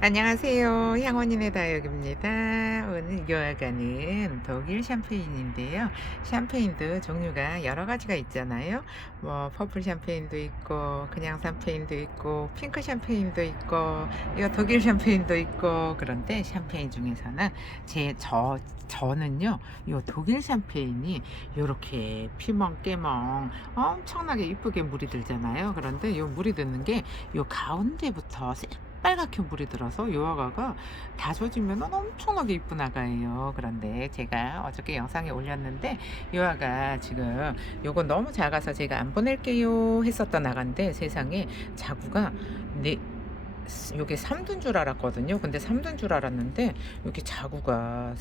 안녕하세요. 향원인의 다육입니다. 오늘 요아가는 독일 샴페인인데요. 샴페인도 종류가 여러 가지가 있잖아요. 뭐 퍼플 샴페인도 있고 그냥 샴페인도 있고 핑크 샴페인도 있고 이거 독일 샴페인도 있고. 그런데 샴페인 중에서는 저는요, 요 독일 샴페인이 요렇게 피멍 깨멍 엄청나게 이쁘게 물이 들잖아요. 그런데 요 물이 드는 게 요 가운데부터 빨갛게 물이 들어서 요 아가가 다져지면 엄청나게 이쁜 아가예요. 그런데 제가 어저께 영상에 올렸는데 요 아가 지금 요거 너무 작아서 제가 안 보낼게요 했었던 아가인데, 세상에 자구가 네 요게 3둔 줄 알았거든요. 근데 3둔 줄 알았는데 여기 자구가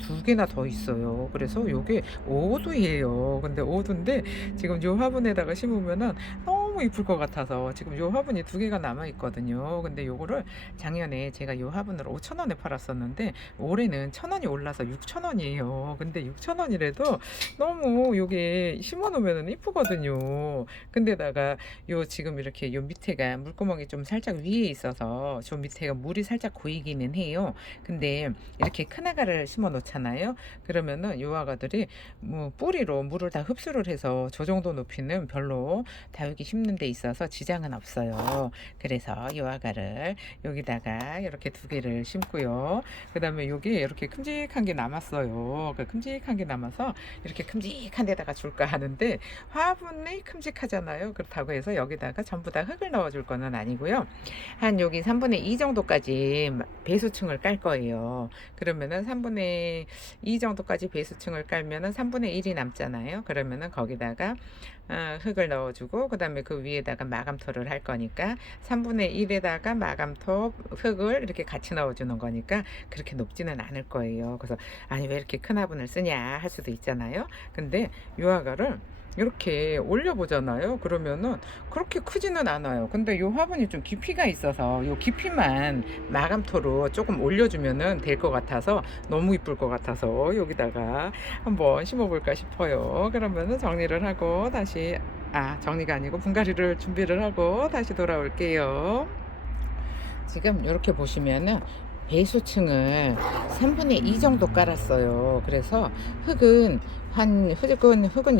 두 개나 더 있어요. 그래서 요게 5두예요. 근데 5두인데 지금 요 화분에다가 심으면은 너무 이쁠 것 같아서 지금 요 화분이 두 개가 남아 있거든요. 근데 요거를 작년에 제가 요 화분을 5,000원에 팔았었는데 올해는 1,000원이 올라서 6,000원이에요. 근데 6,000원이라도 너무 요게 심어 놓으면은 이쁘거든요. 근데다가 요 지금 이렇게 요 밑에가 물구멍이 좀 살짝 위에 있어서 저 밑에가 물이 살짝 고이기는 해요. 근데 이렇게 큰 아가를 심어 놓잖아요. 그러면은 요 아가들이 뭐 뿌리로 물을 다 흡수를 해서 저 정도 높이는 별로 다육이 심는 데 있어서 지장은 없어요. 그래서 요 아가를 여기다가 이렇게 두 개를 심고요. 그 다음에 여기 이렇게 큼직한 게 남았어요. 그 큼직한 게 남아서 이렇게 큼직한 데다가 줄까 하는데 화분이 큼직하잖아요. 그렇다고 해서 여기다가 전부 다 흙을 넣어줄 거는 아니고요. 한 여기 3분의 2 정도까지 배수층을 깔 거예요. 그러면은 3분의 2 정도까지 배수층을 깔면은 3분의 1이 남잖아요. 그러면은 거기다가 흙을 넣어주고, 그 다음에 그 위에다가 마감토를 할 거니까 3분의 1에다가 마감토 흙을 이렇게 같이 넣어주는 거니까 그렇게 높지는 않을 거예요. 그래서 아니 왜 이렇게 큰 화분을 쓰냐 할 수도 있잖아요. 근데 요 아가를 이렇게 올려보잖아요. 그러면은 그렇게 크지는 않아요. 근데 요 화분이 좀 깊이가 있어서 요 깊이만 마감토로 조금 올려주면은 될 것 같아서, 너무 이쁠 것 같아서 여기다가 한번 심어볼까 싶어요. 그러면은 정리를 하고 다시, 정리가 아니고 분갈이를 준비를 하고 다시 돌아올게요. 지금 이렇게 보시면은 배수층을 3분의 2 정도 깔았어요. 그래서 흙은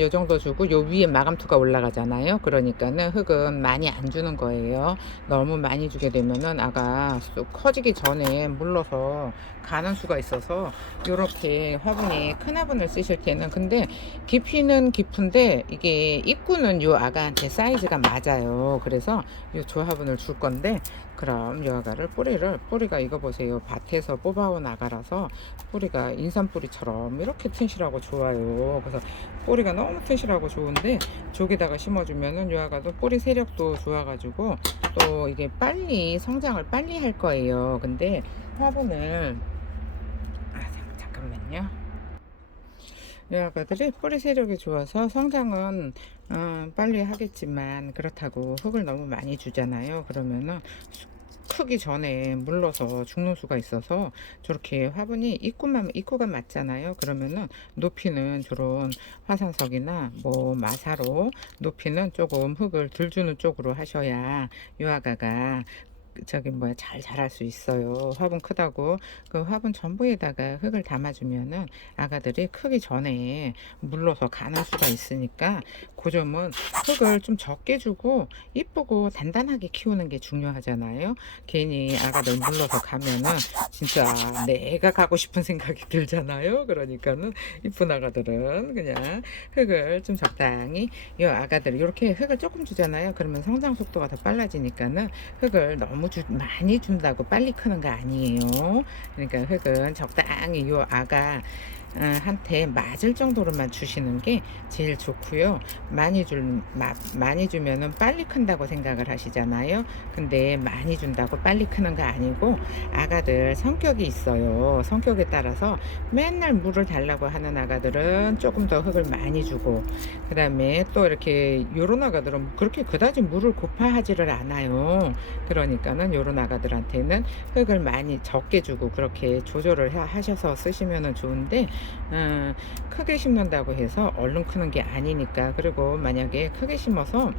요 정도 주고 요 위에 마감토가 올라가잖아요. 그러니까는 흙은 많이 안 주는 거예요. 너무 많이 주게 되면은 아가 쑥 커지기 전에 물러서 가는 수가 있어서, 요렇게 화분이 큰 화분을 쓰실 때는, 근데 깊이는 깊은데 이게 입구는 요 아가한테 사이즈가 맞아요. 그래서 요 조화분을 줄 건데, 그럼 요 아가를 뿌리가 이거 보세요. 밭에서 뽑아온 아가라서 뿌리가 인삼뿌리처럼 이렇게 튼실하고 좋아요. 그래서 뿌리가 너무 튼실하고 좋은데 저기다가 심어주면은 요 아가도 뿌리 세력도 좋아가지고 또 이게 빨리 성장을 빨리 할 거예요. 근데 화분을, 잠깐만요. 이 아가들이 뿌리 세력이 좋아서 성장은 빨리 하겠지만, 그렇다고 흙을 너무 많이 주잖아요. 그러면은 크기 전에 물러서 죽는 수가 있어서, 저렇게 화분이 입구가 맞잖아요. 그러면은 높이는 저런 화산석이나 뭐 마사로 높이는 조금 흙을 들 주는 쪽으로 하셔야 요 아가가 저기 뭐야 잘 자랄 수 있어요. 화분 크다고 그 화분 전부에다가 흙을 담아주면은 아가들이 크기 전에 물러서 가는 수가 있으니까, 그 점은 흙을 좀 적게 주고 이쁘고 단단하게 키우는 게 중요하잖아요. 괜히 아가들 물러서 가면은 진짜 내가 가고 싶은 생각이 들잖아요. 그러니까는 이쁜 아가들은 그냥 흙을 좀 적당히, 이 아가들 이렇게 흙을 조금 주잖아요. 그러면 성장 속도가 더 빨라지니까는 흙을 너무 많이 준다고 빨리 크는 거 아니에요. 그러니까 흙은 적당히 요 아가 한테 맞을 정도로만 주시는 게 제일 좋고요. 많이 주면은 빨리 큰다고 생각을 하시잖아요. 근데 많이 준다고 빨리 크는 거 아니고, 아가들 성격이 있어요. 성격에 따라서 맨날 물을 달라고 하는 아가들은 조금 더 흙을 많이 주고, 그 다음에 또 이렇게 요런 아가들은 그렇게 그다지 물을 고파하지를 않아요. 그러니까는 요런 아가들한테는 흙을 많이 적게 주고 그렇게 조절을 하셔서 쓰시면 좋은데, 크게 심는다고 해서 얼른 크는 게 아니니까. 그리고 만약에 크게 심어서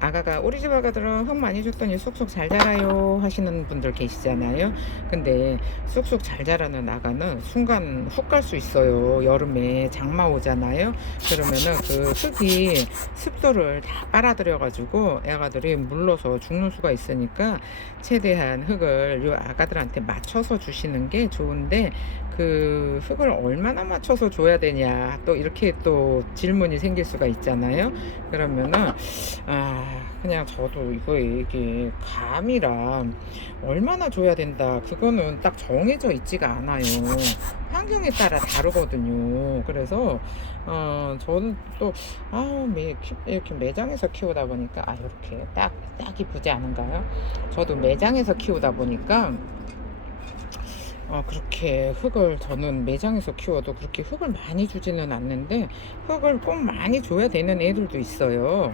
아가가 우리 집 아가들은 흙 많이 줬더니 쑥쑥 잘 자라요 하시는 분들 계시잖아요. 근데 쑥쑥 잘 자라는 아가는 순간 훅 갈 수 있어요. 여름에 장마 오잖아요. 그러면은 그 흙이 습도를 다 빨아들여 가지고 아가들이 물러서 죽는 수가 있으니까 최대한 흙을 요 아가들한테 맞춰서 주시는 게 좋은데, 그 흙을 얼마나 맞춰서 줘야 되냐 또 이렇게 또 질문이 생길 수가 있잖아요. 그러면은 그냥 저도 이게 감이라 얼마나 줘야 된다 그거는 딱 정해져 있지가 않아요. 환경에 따라 다르거든요. 그래서 저는 또 이렇게 매장에서 키우다 보니까 이렇게 딱 이쁘지 않은가요? 저도 매장에서 키우다 보니까 그렇게 흙을 저는 매장에서 키워도 그렇게 흙을 많이 주지는 않는데, 흙을 꼭 많이 줘야 되는 애들도 있어요.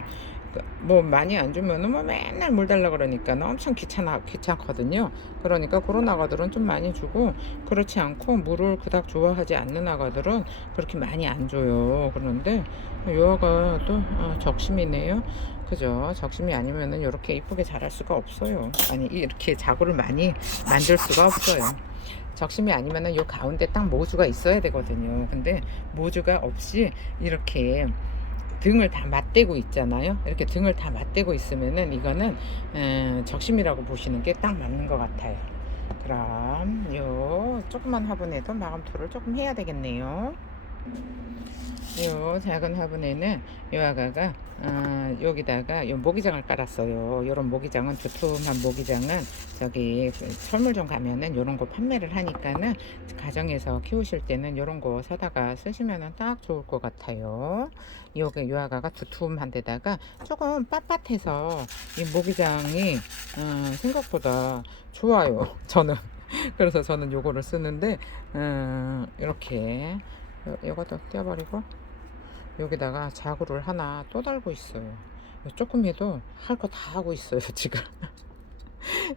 뭐 많이 안 주면은 뭐 맨날 물 달라 그러니까 엄청 귀찮거든요. 그러니까 그런 아가들은 좀 많이 주고, 그렇지 않고 물을 그닥 좋아하지 않는 아가들은 그렇게 많이 안 줘요. 그런데 요 아가 또 적심이네요. 그죠? 적심이 아니면은 이렇게 이쁘게 자랄 수가 없어요. 아니 이렇게 자구를 많이 만들 수가 없어요. 적심이 아니면은 요 가운데 딱 모주가 있어야 되거든요. 근데 모주가 없이 이렇게 등을 다 맞대고 있잖아요. 이렇게 등을 다 맞대고 있으면은 이거는 적심이라고 보시는 게 딱 맞는 것 같아요. 그럼 요 조그만 화분에도 마감토를 조금 해야 되겠네요. 요 작은 화분에는 요 아가가 여기다가 요 모기장을 깔았어요. 요런 모기장은, 두툼한 모기장은 저기 그 철물점 가면은 요런 거 판매를 하니까는 가정에서 키우실 때는 요런 거 사다가 쓰시면은 딱 좋을 것 같아요. 요 아가가 두툼한 데다가 조금 빳빳해서 이 모기장이 생각보다 좋아요. 저는 그래서 저는 요거를 쓰는데, 이렇게 요것도 떼어버리고 여기다가 자구를 하나 또 달고 있어요. 조금 해도 할 거 다 하고 있어요 지금.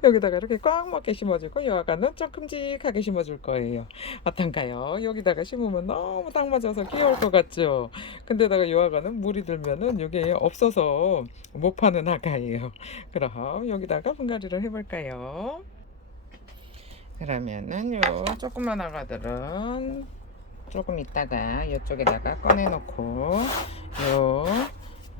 여기다가 이렇게 꽉 맞게 심어주고, 여아가는 좀 큼직하게 심어줄 거예요. 어떤가요? 여기다가 심으면 너무 딱 맞아서 귀여울 것 같죠? 근데다가 여아가는 물이 들면은 이게 없어서 못 파는 아가예요. 그럼 여기다가 분갈이를 해볼까요? 그러면은 요 조그만 아가들은 조금 있다가 이쪽에다가 꺼내놓고 요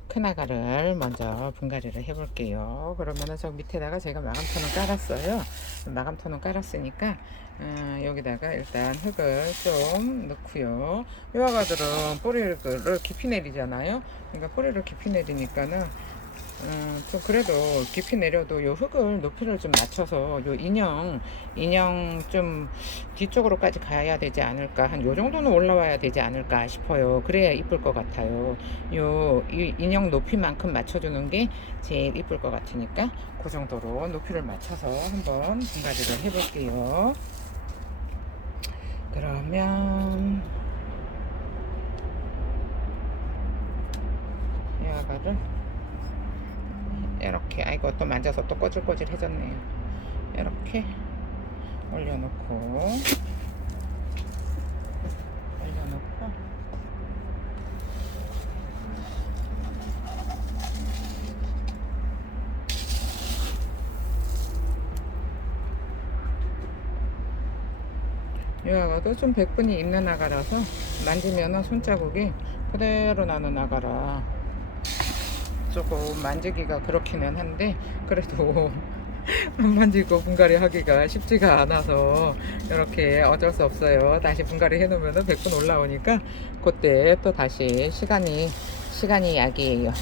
큰 아가를 먼저 분갈이를 해볼게요. 그러면은 저 밑에다가 제가 마감토는 깔았어요. 마감토는 깔았으니까 여기다가 일단 흙을 좀 넣고요. 요 아가들은 뿌리를 깊이 내리잖아요. 그러니까 뿌리를 깊이 내리니까는 좀 그래도 깊이 내려도 요 흙을 높이를 좀 낮춰서 요 인형 좀 뒤쪽으로까지 가야 되지 않을까, 한 요 정도는 올라와야 되지 않을까 싶어요. 그래야 이쁠 것 같아요. 이 인형 높이만큼 맞춰주는 게 제일 이쁠 것 같으니까 그 정도로 높이를 맞춰서 한번 분갈이를 해볼게요. 그러면 이 아가를 이렇게, 아이고 또 만져서 또 꼬질꼬질해졌네요. 이렇게 올려놓고 이 아가도 좀 백분이 있는 아가라서 만지면은 손자국이 그대로 나는 아가라 조금 만지기가 그렇기는 한데, 그래도 안 만지고 분갈이 하기가 쉽지가 않아서 이렇게 어쩔 수 없어요. 다시 분갈이 해 놓으면은 100분 올라오니까 그때 또 다시 시간이 약이에요.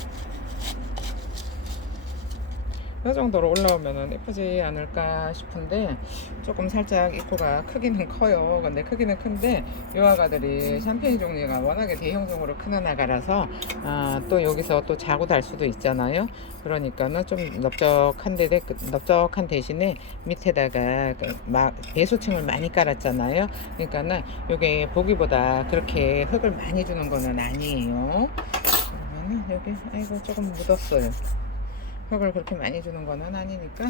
이 정도로 올라오면은 예쁘지 않을까 싶은데, 조금 살짝 입구가 크기는 커요. 근데 크기는 큰데 이 아가들이 샴페인 종류가 워낙에 대형종으로 크는 아가라서 또 여기서 또 자고 달 수도 있잖아요. 그러니까는 좀 넓적한 대신에 밑에다가 배수층을 많이 깔았잖아요. 그러니까는 요게 보기보다 그렇게 흙을 많이 주는 거는 아니에요. 그러면은 여기 아이고 조금 묻었어요. 흙을 그렇게 많이 주는 거는 아니니까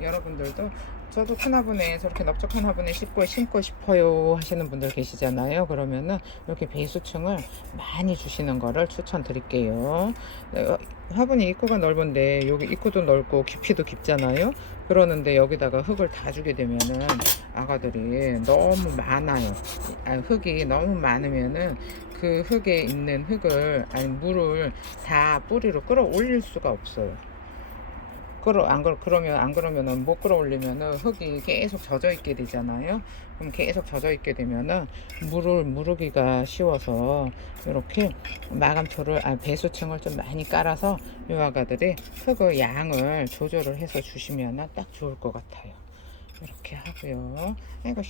여러분들도 저도 큰 화분에 저렇게 넓적한 화분에 심고 싶어요 하시는 분들 계시잖아요. 그러면은 이렇게 배수층을 많이 주시는 거를 추천드릴게요. 화분이 입구가 넓은데 여기 입구도 넓고 깊이도 깊잖아요. 그러는데 여기다가 흙을 다 주게 되면은 아가들이 너무 많아요. 흙이 너무 많으면은 그 흙에 있는 흙을 아니 물을 다 뿌리로 끌어올릴 수가 없어요. 그러면 안 그러면은 못 끌어올리면은 흙이 계속 젖어 있게 되잖아요. 그럼 계속 젖어 있게 되면은 물을 무르기가 쉬워서 이렇게 배수층을 좀 많이 깔아서 요 아가들이 흙의 양을 조절을 해서 주시면은 딱 좋을 것 같아요. 이렇게 하고요. 이거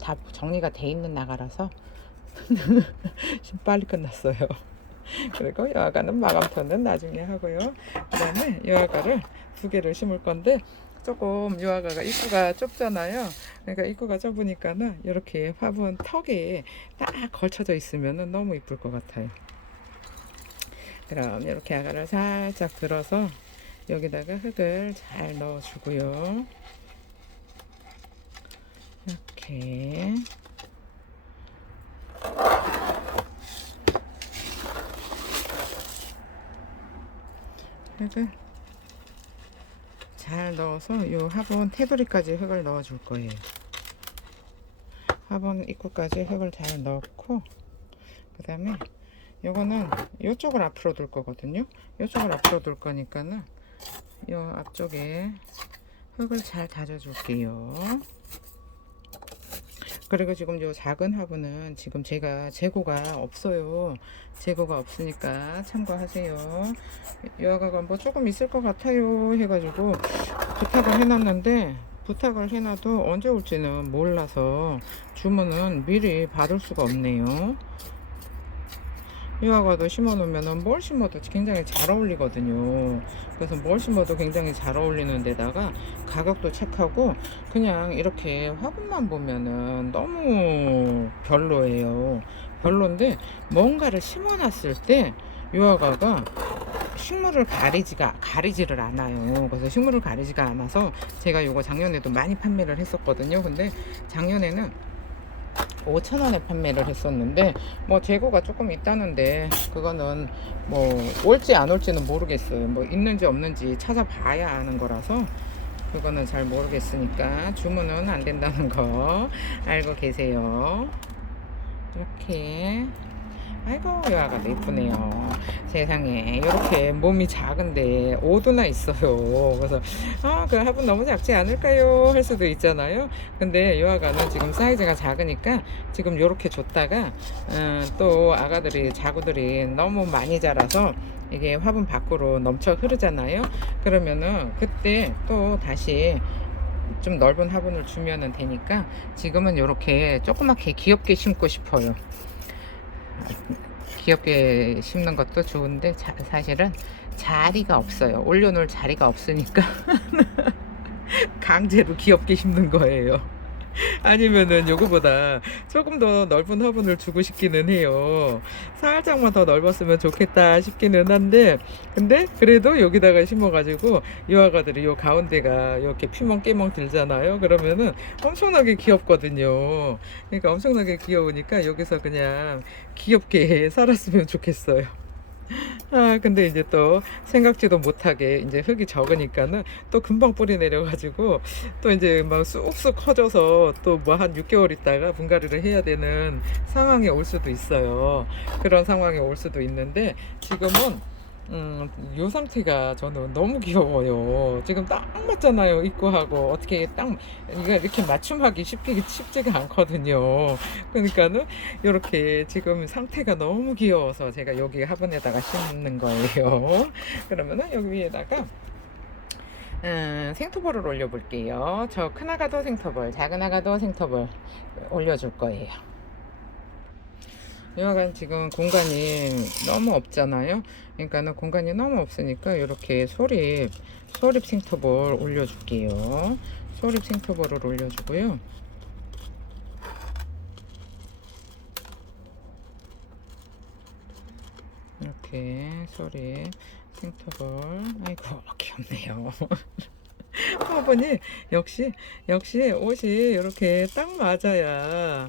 다 정리가 돼 있는 나가라서 빨리 끝났어요. 그리고 이 아가는 마감터는 나중에 하고요. 그 다음에 이 아가를 2개를 심을 건데 조금 이 아가가 입구가 좁잖아요. 그러니까 입구가 좁으니까는 이렇게 화분 턱에 딱 걸쳐져 있으면 너무 이쁠 것 같아요. 그럼 이렇게 아가를 살짝 들어서 여기다가 흙을 잘 넣어주고요. 이렇게 흙을 잘 넣어서 요 화분 테두리까지 흙을 넣어 줄 거예요. 화분 입구까지 흙을 잘 넣고 그 다음에 요거는 요쪽을 앞으로 둘 거거든요. 요쪽을 앞으로 둘 거니까는 요 앞쪽에 흙을 잘 다져 줄게요. 그리고 지금 요 작은 화분은 지금 제가 재고가 없어요. 재고가 없으니까 참고하세요. 여가가 뭐 조금 있을 것 같아요 해가지고 부탁을 해놔도 언제 올지는 몰라서 주문은 미리 받을 수가 없네요. 유아과도 심어 놓으면은 뭘 심어도 굉장히 잘 어울리거든요. 그래서 뭘 심어도 굉장히 잘 어울리는 데다가 가격도 착하고 그냥 이렇게 화분만 보면은 너무 별로예요. 별론데 뭔가를 심어 놨을 때 유아과가 식물을 가리지를 않아요. 그래서 식물을 가리지가 않아서 제가 요거 작년에도 많이 판매를 했었거든요. 근데 작년에는 5,000원에 판매를 했었는데 뭐 재고가 조금 있다는데 그거는 뭐 올지 안 올지는 모르겠어요. 뭐 있는지 없는지 찾아봐야 아는 거라서 그거는 잘 모르겠으니까 주문은 안 된다는 거 알고 계세요. 이렇게 아이고 이 아가도 이쁘네요. 세상에 이렇게 몸이 작은데 5두나 있어요. 그래서 그 화분 너무 작지 않을까요 할 수도 있잖아요. 근데 이 아가는 지금 사이즈가 작으니까 지금 이렇게 줬다가 또 아가들이 자구들이 너무 많이 자라서 이게 화분 밖으로 넘쳐 흐르잖아요. 그러면은 그때 또 다시 좀 넓은 화분을 주면 되니까 지금은 이렇게 조그맣게 귀엽게 심고 싶어요. 귀엽게 심는 것도 좋은데 사실은 자리가 없어요. 올려놓을 자리가 없으니까 강제로 귀엽게 심는 거예요. 아니면은 요거보다 조금 더 넓은 화분을 주고 싶기는 해요. 살짝만 더 넓었으면 좋겠다 싶기는 한데 근데 그래도 여기다가 심어가지고 요 아가들이 요 가운데가 이렇게 피멍깨멍 들잖아요. 그러면은 엄청나게 귀엽거든요. 그러니까 엄청나게 귀여우니까 여기서 그냥 귀엽게 살았으면 좋겠어요. 근데 이제 또 생각지도 못하게 이제 흙이 적으니까는 또 금방 뿌리 내려가지고 또 이제 막 쑥쑥 커져서 또 뭐 한 6개월 있다가 분갈이를 해야 되는 상황이 올 수도 있어요. 그런 상황이 올 수도 있는데 지금은 요 상태가 저는 너무 귀여워요. 지금 딱 맞잖아요. 입구하고 어떻게 딱 이거 이렇게 맞춤하기 쉽지가 않거든요. 그러니까는 이렇게 지금 상태가 너무 귀여워서 제가 여기 화분에다가 심는 거예요. 그러면은 여기 위에다가 생토벌을 올려볼게요. 저 큰 아가도 생토벌, 작은 아가도 생토벌 올려줄 거예요. 여하간 지금 공간이 너무 없잖아요. 그러니까는 공간이 너무 없으니까 이렇게 소립 생토볼 올려줄게요. 소립 생토볼을 올려주고요. 이렇게 소립 생터벌. 아이고 귀엽네요. 화분이 역시 옷이 이렇게 딱 맞아야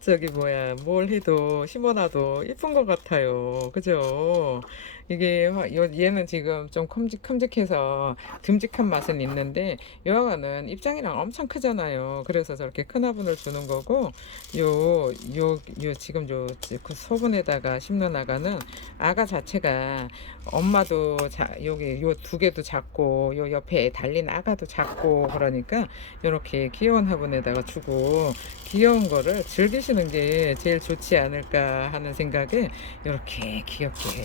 저기 뭐야 뭘 해도 심어놔도 이쁜 것 같아요. 그죠? 이게 얘는 지금 좀 큼직큼직해서 듬직한 맛은 있는데 요아가는 입장이랑 엄청 크잖아요. 그래서 저렇게 큰 화분을 주는 거고 지금 그 소분에다가 심는 아가는 아가 자체가 엄마도 여기 요 두 개도 작고 요 옆에 달린 아가도 작고 그러니까 이렇게 귀여운 화분에다가 주고 귀여운 거를 즐기시는 게 제일 좋지 않을까 하는 생각에 이렇게 귀엽게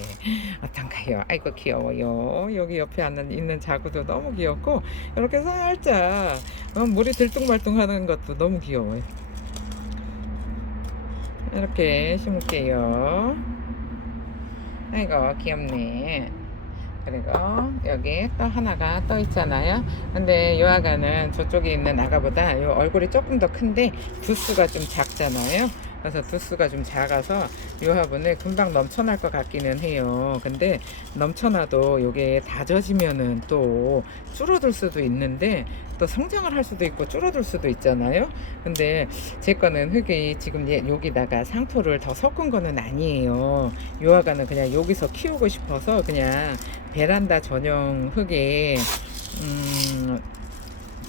어떤가요? 아이고 귀여워요. 여기 옆에 있는 자구도 너무 귀엽고 이렇게 살짝 물이 들뚱말뚱 하는 것도 너무 귀여워요. 이렇게 심을게요. 아이고 귀엽네. 그리고 여기 또 하나가 또 있잖아요. 근데 요 아가는 저쪽에 있는 아가보다 요 얼굴이 조금 더 큰데 두수가 좀 작잖아요. 그래서 두수가 좀 작아서 요 화분에 금방 넘쳐날 것 같기는 해요. 근데 넘쳐나도 요게 다져지면은 또 줄어들 수도 있는데 또 성장을 할 수도 있고 줄어들 수도 있잖아요. 근데 제 거는 흙이 지금 여기다가 상토를 더 섞은 거는 아니에요. 요 아가는 그냥 여기서 키우고 싶어서 그냥 베란다 전용 흙에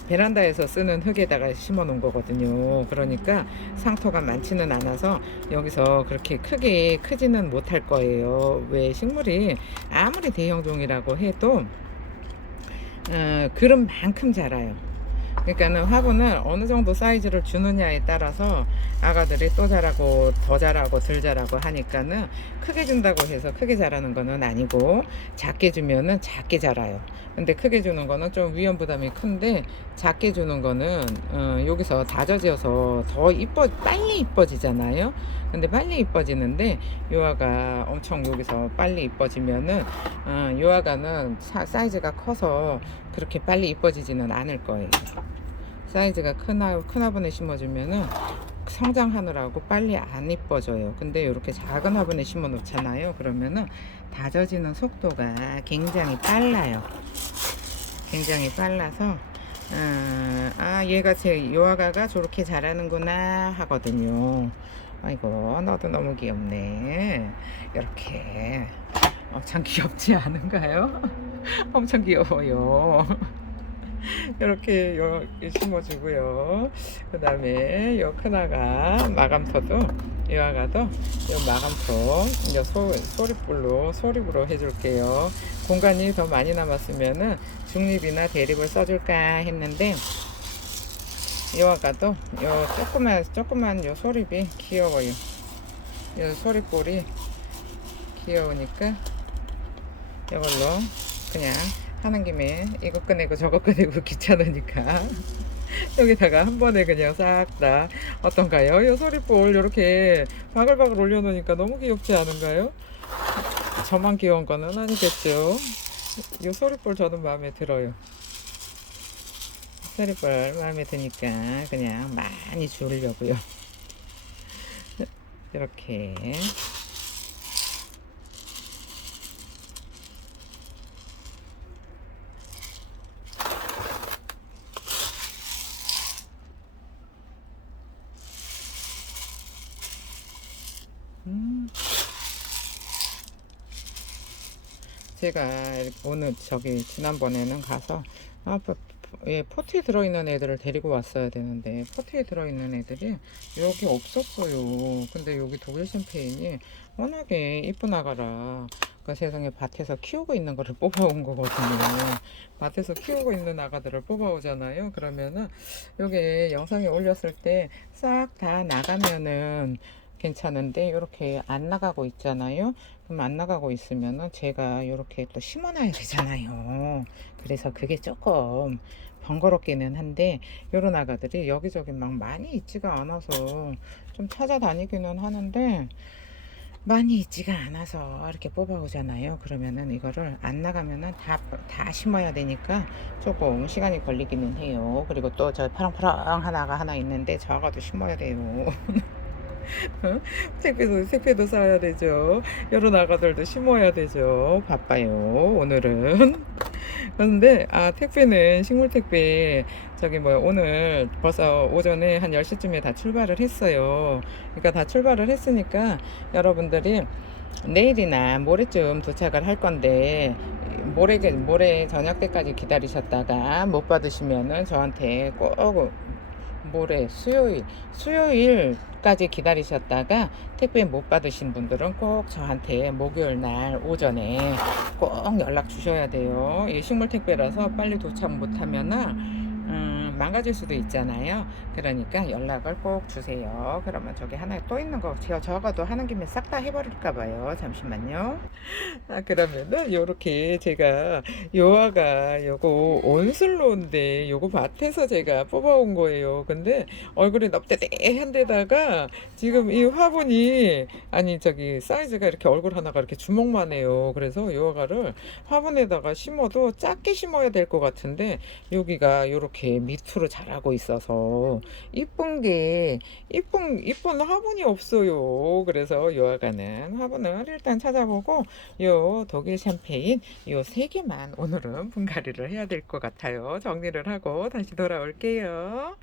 베란다에서 쓰는 흙에다가 심어 놓은 거거든요. 그러니까 상토가 많지는 않아서 여기서 그렇게 크게 크지는 못할 거예요. 왜 식물이 아무리 대형종이라고 해도 그릇만큼 자라요. 그러니까는 화분을 어느 정도 사이즈를 주느냐에 따라서 아가들이 또 자라고 더 자라고 덜 자라고 하니까는 크게 준다고 해서 크게 자라는 거는 아니고 작게 주면은 작게 자라요. 근데 크게 주는 거는 좀 위험 부담이 큰데 작게 주는 거는 여기서 다져져서 더 빨리 이뻐지잖아요. 근데 빨리 이뻐지는데 요아가 엄청 여기서 빨리 이뻐지면은 요아가는 사이즈가 커서 그렇게 빨리 이뻐지지는 않을 거예요. 사이즈가 큰 화분에 심어주면은 성장하느라고 빨리 안 이뻐져요. 근데 이렇게 작은 화분에 심어 놓잖아요. 그러면은 다져지는 속도가 굉장히 빨라요. 굉장히 빨라서 얘가 제 요아가가 저렇게 자라는구나 하거든요. 아이고 너도 너무 귀엽네. 이렇게 엄청 귀엽지 않은가요? 엄청 귀여워요. 이렇게 심어주고요. 그 다음에 요 큰아가 마감토도 이 아가도 요 마감토 요 소립으로 해줄게요. 공간이 더 많이 남았으면은 중립이나 대립을 써줄까 했는데 이 아가도 요 조그만 요 소립이 귀여워요. 요 소립볼이 귀여우니까 이걸로 그냥 하는 김에 이거 꺼내고 저거 꺼내고 귀찮으니까 여기다가 한 번에 그냥 싹 다 어떤가요? 이 소리볼 이렇게 바글바글 올려놓으니까 너무 귀엽지 않은가요? 저만 귀여운 거는 아니겠죠? 이 소리볼 저는 마음에 들어요. 소리볼 마음에 드니까 그냥 많이 주려고요. 이렇게 제가 오늘 지난번에는 가서 포트에 들어있는 애들을 데리고 왔어야 되는데 포트에 들어있는 애들이 여기 없었어요. 근데 여기 독일 샴페인이 워낙에 이쁜 아가라 그 세상에 밭에서 키우고 있는 거를 뽑아온 거거든요. 밭에서 키우고 있는 아가들을 뽑아오잖아요. 그러면은 여기 영상에 올렸을 때 싹 다 나가면은 괜찮은데 이렇게 안 나가고 있잖아요. 그럼 안 나가고 있으면은 제가 이렇게 또 심어놔야 되잖아요. 그래서 그게 조금 번거롭기는 한데 요런 아가들이 여기저기 막 많이 있지가 않아서 좀 찾아다니기는 하는데 많이 있지가 않아서 이렇게 뽑아오잖아요. 그러면은 이거를 안 나가면은 다 심어야 되니까 조금 시간이 걸리기는 해요. 그리고 또 저 파랑파랑 하나가 하나 있는데 저거도 심어야 돼요. 어? 택배도 사야 되죠. 여러 나가들도 심어야 되죠. 바빠요, 오늘은. 그런데 택배는 식물 택배 저기 뭐야 오늘 벌써 오전에 한 10시쯤에 다 출발을 했어요. 그러니까 다 출발을 했으니까 여러분들이 내일이나 모레쯤 도착을 할 건데 모레 저녁 때까지 기다리셨다가 못 받으시면은 저한테 꼭 모레 수요일까지 기다리셨다가 택배 못 받으신 분들은 꼭 저한테 목요일 날 오전에 꼭 연락 주셔야 돼요. 이 식물 택배라서 빨리 도착 못하면은 망가질 수도 있잖아요. 그러니까 연락을 꼭 주세요. 그러면 저기 하나 또 있는 거 제가 적어도 하는 김에 싹 다 해버릴까 봐요. 잠시만요. 그러면은 요렇게 제가 요아가 요거 온슬로인데 요거 밭에서 제가 뽑아온 거예요. 근데 얼굴이 넙대대한 데다가 지금 이 화분이 아니 저기 사이즈가 이렇게 얼굴 하나가 이렇게 주먹만 해요. 그래서 요아가를 화분에다가 심어도 작게 심어야 될 것 같은데 여기가 요렇게 밑으로 자라고 있어서 이쁜 화분이 없어요. 그래서 요아가는 화분을 일단 찾아보고 요 독일 샴페인 요 세 개만 오늘은 분갈이를 해야 될 것 같아요. 정리를 하고 다시 돌아올게요.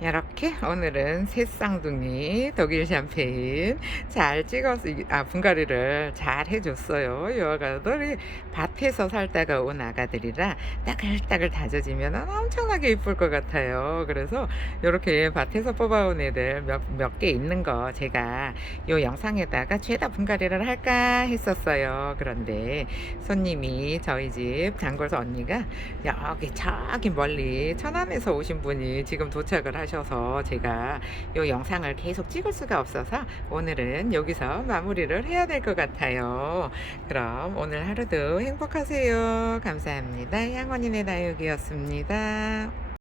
이렇게 오늘은 새 쌍둥이 독일 샴페인 잘 찍어서 분갈이를 잘 해줬어요. 요 아가들이 밭에서 살다가 온 아가들이라 따글따글 다져지면 엄청나게 이쁠 것 같아요. 그래서 이렇게 밭에서 뽑아온 애들 몇 개 있는 거 제가 요 영상에다가 죄다 분갈이를 할까 했었어요. 그런데 손님이 저희 집 장골서 언니가 여기 저기 멀리 천안에서 오신 분이 지금 도착을 하셔서 제가 요 영상을 계속 찍을 수가 없어서 오늘은 여기서 마무리를 해야 될 것 같아요. 그럼 오늘 하루도 행복하세요. 감사합니다. 양원이네 다육이었습니다.